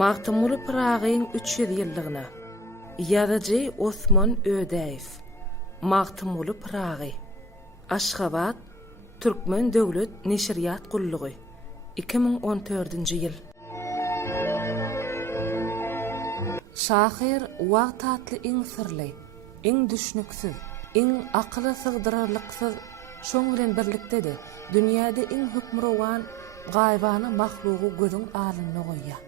Magtymly Pıragyň 300 ýyllygyna. Ýazyjy Osman Ödäýew. Magtymly Pıragy. Aşgabat Türkmen Döwlet Neşriýat Gullugy. 2014-nji ýyl. Şahyr wagt tatly iň sirli, iň düşnüksiz, iň akyla sygdyrarlyksyz şoň bilen birlikde-de dünýäde iň hükmrowan gaýbany mahlugy gözüň alyna goýýar.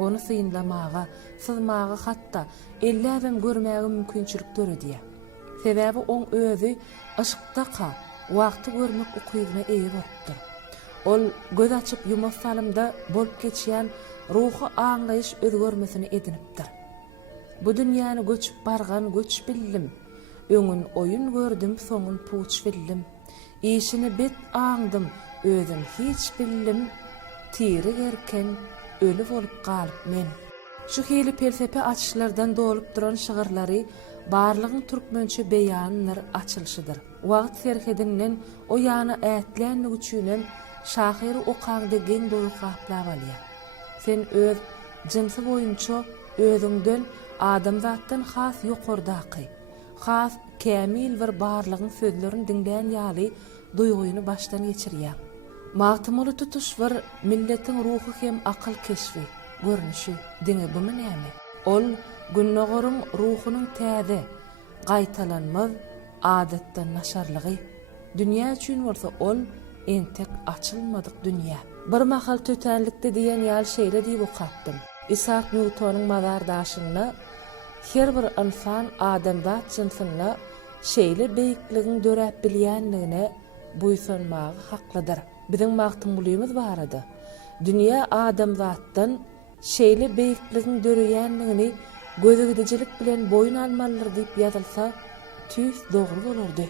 Onu syýnlamaga, sızmaga hatda elläbem görmäge mümkinçilik döredýär. Sebäbi oň özü aşykda wagty görmek ukybyna eýe bolupdyr. Ol göz açyp ýumak salymda bolup geçýän ruhy aňlaýyş özgörmesini edinipdir. Bu dünýäni göçüp bargan göç bildim. Öňün oyun gördüm, soňun puç bildim. Işini bet aňdym, özüm hiç bildim. Tiri gerken ölü bolup galyp men. Şu hili felsefe açyşlardan dolup duran şygyrlary barlygyň türkmençe beýanynyr açylşydyr. Wagt serhedinden o ýany ätlänligi üçin şahyry okagda geň doýup gaplap alýar. Sen öz jymsy boýunça özüňden adamzatdan has ýokardaky, has kämil bir barlygyň sözlerini dinleýän ýaly duýguny başdan geçirýär. Magtymly tutuş bir milletiň ruhy hem akyl keşfi, görnüşi, diňe bumy näme? Ol günnägörüň ruhunyň täze, gaýtalanmaz adatdan naşarlygy. Dünýä üçin bolsa ol entek açylmadyk dünýä. Bir mahal tötenlikde diýen ýaly şeýle diýip okapdym. Isaac Newtonyň mazardaşyna her bir insan adamzat jynsyna şeýle beýikligiň döräp bilýänligine buýsunmagy haklydyr. Biziň magtymlygymyz barady. Dünýä adamzatdan şeýle beýikligiň döreýänligini gözügidijilik bilen boyun almalydyr diýip ýazylsa, tüýs dogry bolardy.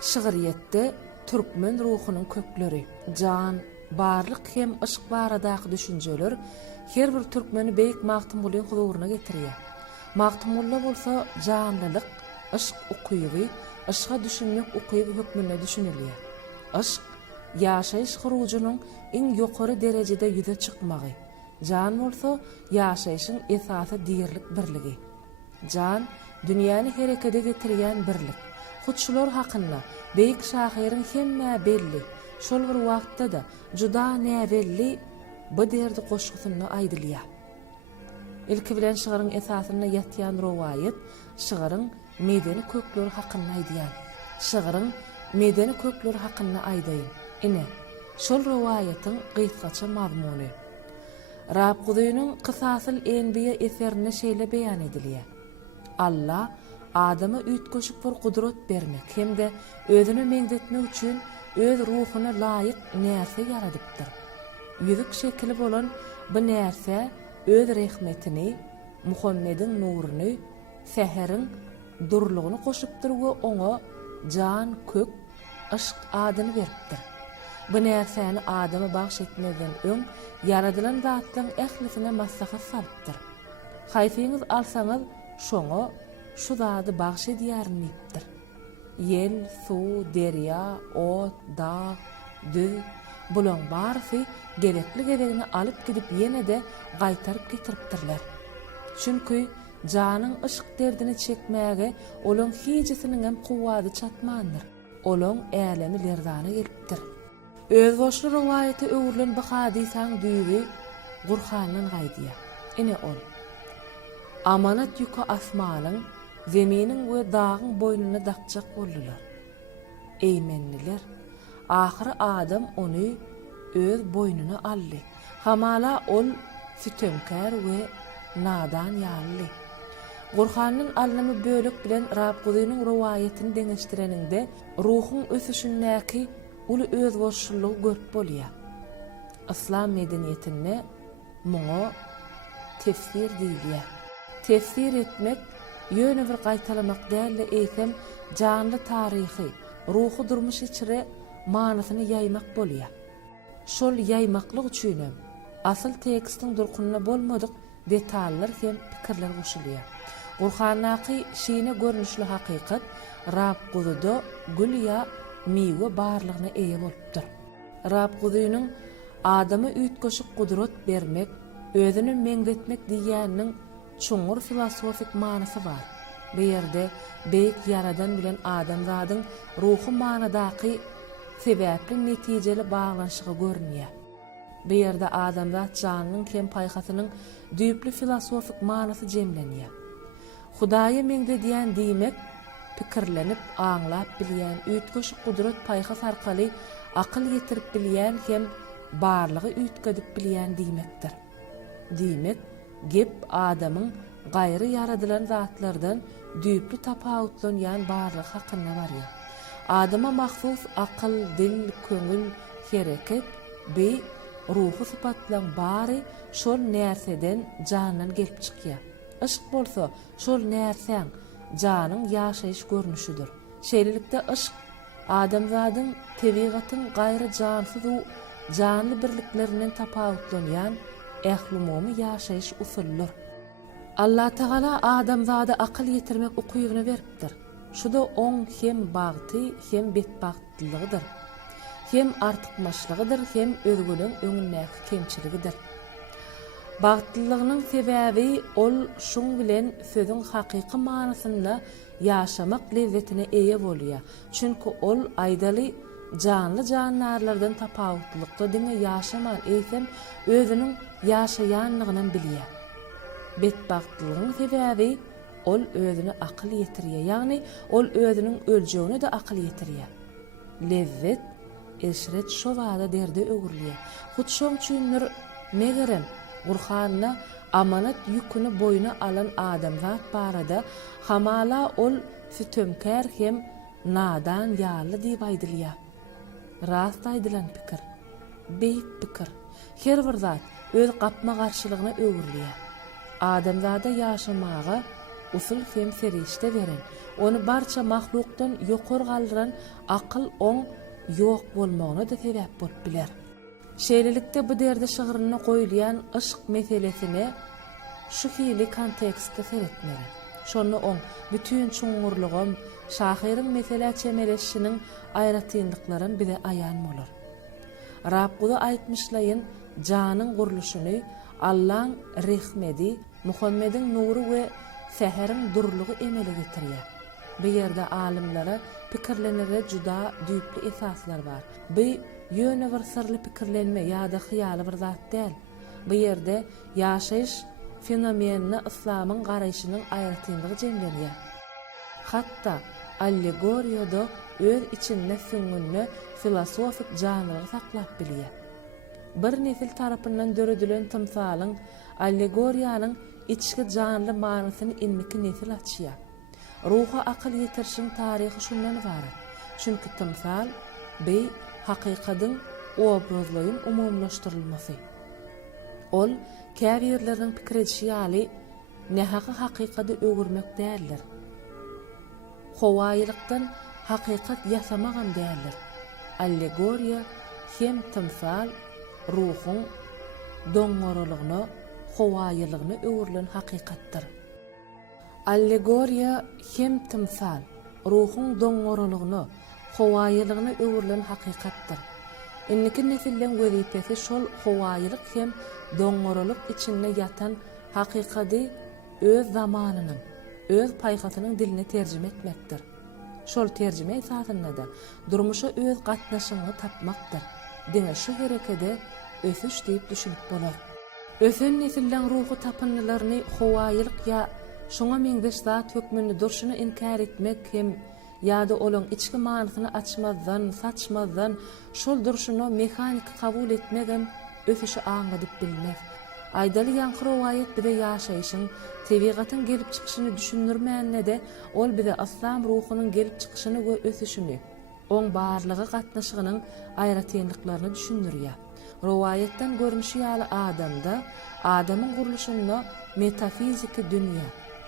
Şygyryýetde türkmen ruhunyň kökleri, jan, barlyk hem yşk baradaky düşünjeler her bir türkmeni beýik magtymlygyň huzuryna getirýär. Magtymly bolsa janlylyk, yşk ukyby, yşga düşünmek ukyby hökmünde düşünilýär. Yşk ýaşaýyş gurujunyň iň ýokary derejede ýüze çykmagy. Jan bolsa ýaşaýyşyň esasy diýerlik birligi. Jan dünýäni herekete getirýän birlik. Hutşular hakynda beýik şahyryň hemme belli. Şol bir wagtda da juda näwelli bu derdi goşgusyny aýdylýar. Ilki bilen şygyryň esasyna ýatýan rowaýat şygyryň medeni kökleri hakynda aýdýar. Şygyryň medeni kökleri hakynda aýdaýyn. Ine şol rowaýatyň gysgaça mazmuny. Rab Gudaýynyň Kysasyl Enbiýa eserine şeýle beýan edilýär. Allah adama üýtgeşik bir gudrat bermek hemde özüni meňzetmek üçin öz ruhuny laýyk näse yaradypdyr. Ýüzük şekli bolan bu näse öz rahmetini, Muhammediň nuruny, säheriň durlugyny goşupdyr we oňa jan, kök, yşk adyny beripdir. Bu näseni adama bagş etmeden öň yaradylan zatlaryň ählisine maslahat salypdyr. Haýsyňyz alsaňyz şoňa şu zady bagş edýärnipdir. Ýel, suw, derýa, ot, dağ, düz bulan barysy gerekli geregini alyp gidip ýene-de gaýtaryp getiripdirler. Çünki janyň yşk derdini çekmäge olaň hiçisiniň hem kuwwaty çatmandyr. Olaň älemi lerdana gelipdir. Öz boşlu rowayaty öwürlen bu hadisaň düýbi Gurhandan gaýdýar. Ine ol. Amanat ýüki asmanyň, zeminiň we dagyň boynuna dakjak boldular. Eýmenliler. Ahyry adam ony öz boynuna aldy. Hamala ol sütönkär we nadan ýaly. Gurhandan alnamy bölük bilen Rab Gudaýynyň rowayatyny deňeşdireninde ruhyň ösüşindäki uly öz boşlugy görüp bolýar. İslam medeniýetinde muňa tefsir diýilýär. Tefsir etmek ýöne bir gaýtalamak däl-de eýsem janly taryhy, ruhy durmuş içire manasyny ýaymak bolýar. Şol ýaymaklyk üçin asyl tekstiň durkunyna bolmadyk detallar hem pikirler goşulýar. Gurhanaky şeýne görnüşli hakykat Rab Gudaýda gülýa miwe barlygyna eýe bolupdyr. Rab Gudaýynyň adama üýtgeşik gudrat bermek, özüni meňdetmek diýýäniň çuňur filosofik manysy bar. Bu ýerde beýik yaradan bilen adamzadyň ruhy manadaky sebäpli netijeli baglanşygy görünýär. Bu ýerde adamzat janynyň hem paýhasynyň düýpli filosofik manysy jemlenýär. Hudaýa meňde diýen diýmek pikirlenip aňlap bilýän üýtgeşik gudrat paýhas arkaly akyl getirip bilýän hem barlygy üýtgedip bilýän diýmekdir. Diýmek gep adamyň gaýry yaradylan zatlardan düýpli tapawutlanýan barlygy hakynda barýar. Adama mahsus akyl, dil, köňül, hereket we ruhy sypatlaryň bary şol närseden jandan gelip çykýar. Işık bolsa şol närsäň janyň ýaşaýyş görnüşidir. Şeýlelikde ışık adamzadyň tebigatyň gaýry jansyz we janly birliklerinden tapawutlanýan ähli-umumy ýaşaýyş usullar. Allah Taala adamzady akyl ýetirmek ukybyny beripdir. Şuda oň hem bagty hem betbagtlygydyr. Hem artykmaçlygydyr, hem özgüden öňündäki kemçiligidir. Bagtlylygynyň sebäbi ol şuň bilen sözüň hakyky manysynda ýaşamak lezzetine eýe bolýar. Çünki ol aýdaly janly janlarlardan tapawutlykda diňe ýaşaman eýsem özüniň ýaşaýanlygyny bilýär. Betbagtlylygyň sebäbi ol özüne akyl ýetirýär. Ýagny ol özüniň öljegine de akyl ýetirýär. Lezzet eşret şo wada derde öwürlýär. Hut şoň üçindir megerem Gurhanna amanat yükünü boyuna alan adamzat barada hamala ol sütömkär hem nadan ýaly diýip aýdylýar. Rast aýdylan pikir, beýik pikir. Her bir zat öz gapma garşylygyna öwürlýär. Adamzada ýaşamaga usul hem ferişte beren, onu barça mahlukdan ýokar galdyran akyl oň ýok bolmagyna da sebäp bolup biler. Şeýlelikde bu derde şygyryna goýulýan ışık meselesini şu hili kontekstde seretmeli. Şonu oň bütün çuňurlugym, şahyryň mesele çemeleşiniň aýratyndyklaryň bize aýan bolar. Rabbuda aýtmyşlaýyn janyň guruluşyny Allahyň rahmeti, Muhammediň nury we säheriň durlugy emele getirýär. Bu ýerde alimlere pikirlenere juda düýpli esaslar bar. Bu universal pikirlenme ýa-da hyýaly bir zat däl. Bu ýerde ýaşaýyş fenomenini islamyň garaýşynyň aýratyndygy jemlenýär. Hatda allegoriýada öz içinde süňünni filosofik janryny saklap bilýär. Bir nesil tarapyndan döredilen tymsalyň allegoriýanyň içki janly manysyny inmiki nesil açýar. Ruha akyl ýetirişiň taryhy şundan ibaret. Çünki tymsal bey hakykatyň obrazlaryň umumlaşdyrylmasy. Ol käbirleriň pikir edişi ýaly nähaqy hakykata öwürmek däldir. Howaýylykdan hakykat ýasamagan däldir. Allegoriýa hem tymsal ruhyň doňgoralygyny, howaýylygyny öwürlen hakykatdyr. Allegoriýa hem tymsal ruhyň doňgoralygyny, howaýylygyny öwürlen hakykatdyr. Inniki nesilden wezipesi şol howaýylyk hem doňgoralyk içinde ýatan hakykaty öz zamanynyň, öz paýhasynyň diline terjime etmekdir. Şol terjime esasynda da durmuşa öz gatnaşygyny tapmakdyr. Diňe şu herekede ösüş diýip düşünip bolar. Ösen nesilden ruhy tapynlaryny howaýylyk ýa şoňa meňdeş zat hökmüni durşuny inkar etmek hem ýa-da olaň içki manysyny açmazdan, saçmazdan şol durşuny mehanik kabul etmegem ösüşi aňladyp bilmek. Aýdaly ýanky rowaýat bize ýaşaýyşyň, tebigatyň gelip çykyşyny düşündirmänne de ol bize aslam ruhunyň gelip çykyşyny we ösüşini, oň barlygy gatnaşygynyň aýratynlyklaryny düşündirýär. Rowaýatdan görnüşi ýaly adamda, adamyň guruluşynda metafiziki dünýä,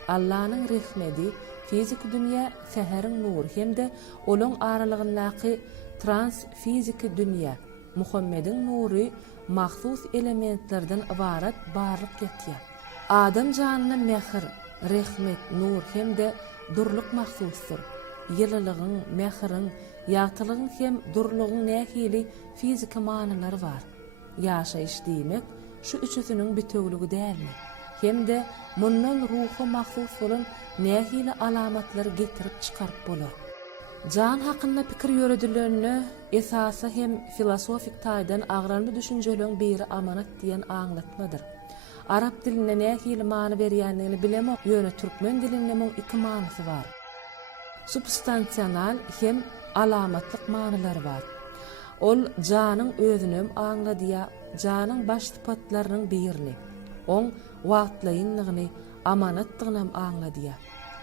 Allahyň rahmeti, fiziki dünýä, säheriň nury hemde olaň aralygyndaky transfiziki dünýä, Muhammediň nury mahsus elementlerden ibaret barlyk getýär. Adam janyna mehr, rahmet, nur hemde durluk mahsusdur. Ýylylygyň, mehriň, ýagtylygyň hem durlugyň nähili fiziki manylary bar. Ýaşaýyş diýmek şu üçüsünün bitöwligi dälmi? Hem-de mundan ruha mahsus bolan nähili alamatlary getirip çykaryp bolar? Can hakynda pikir ýöredilýänine esasy hem filosofik taýdan agranly düşünjeleň biri amanat diýen aňlatmadyr. Arap diline nähili many berýändigini bilemek ýöne türkmen dilinde iki manysy bar. Substansiýal hem alamatlyk manylary bar. Ol janyň özüni aňladýa, janyň baş sypatlarynyň birini, oň wagtlaýynlygyny, amanatlygyny aňladýa.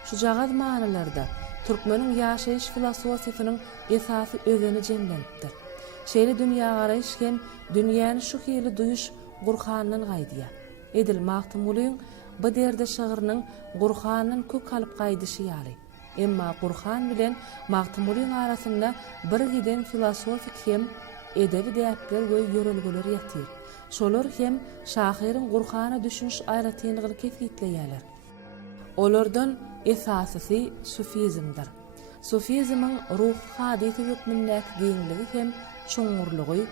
Şu jagaz manylarda türkmeniň ýaşaýyş filosofiýasynyň esasy özüni jemlenipdir. Şeýle dünýä garaýyş hem dünýäni şu hili duýuş Gurhandan gaýdýa. Edil Mahtumulyn bu derde şagyrynyň Gurhandan kök alyp gaýdyşy ýaly. Emma Gurhan bilen Mahtumulyn arasynda bir giden filosofik hem edebi däpler we ýörelgeler ýatyr. Şolar hem şahyryň Gurhana düşünş aýratynlygyny kesgitleýärler. Olardan esasy sufizmdir. Sufizmiň ruh hadisy hükmündäki giňligi hem çoňurlugy,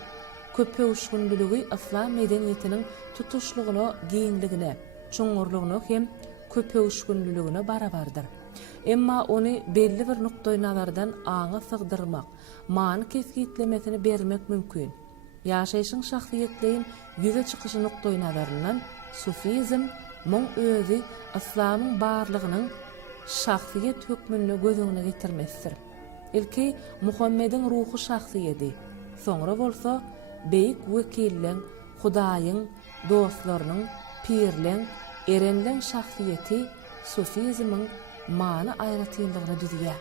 köpewşgünlüligi islam medeniýetiniň tutuşlugyna, giňligine, çoňurlugyna hem köpewşgünlüligine barabardyr. Emma ony belli bir nukdaý nazardan aňa sygdyrmak, many kesgitlemesini bermek mümkin. Ýaşaýyşyň şahsiýetliğin ýüze çykyşy nukdaý nazaryndan sufizm muň özü islamyň barlygynyň şahsiýet hükmüni gözüňe getirmesidir. Ilki Muhammediň ruhy şahsiýeti, soňra bolsa beýik wekilleň, Hudaýyň, dostlarynyň, pirleň, erenleň şahsiýeti sufizmiň many aýratynlygyna düzýär.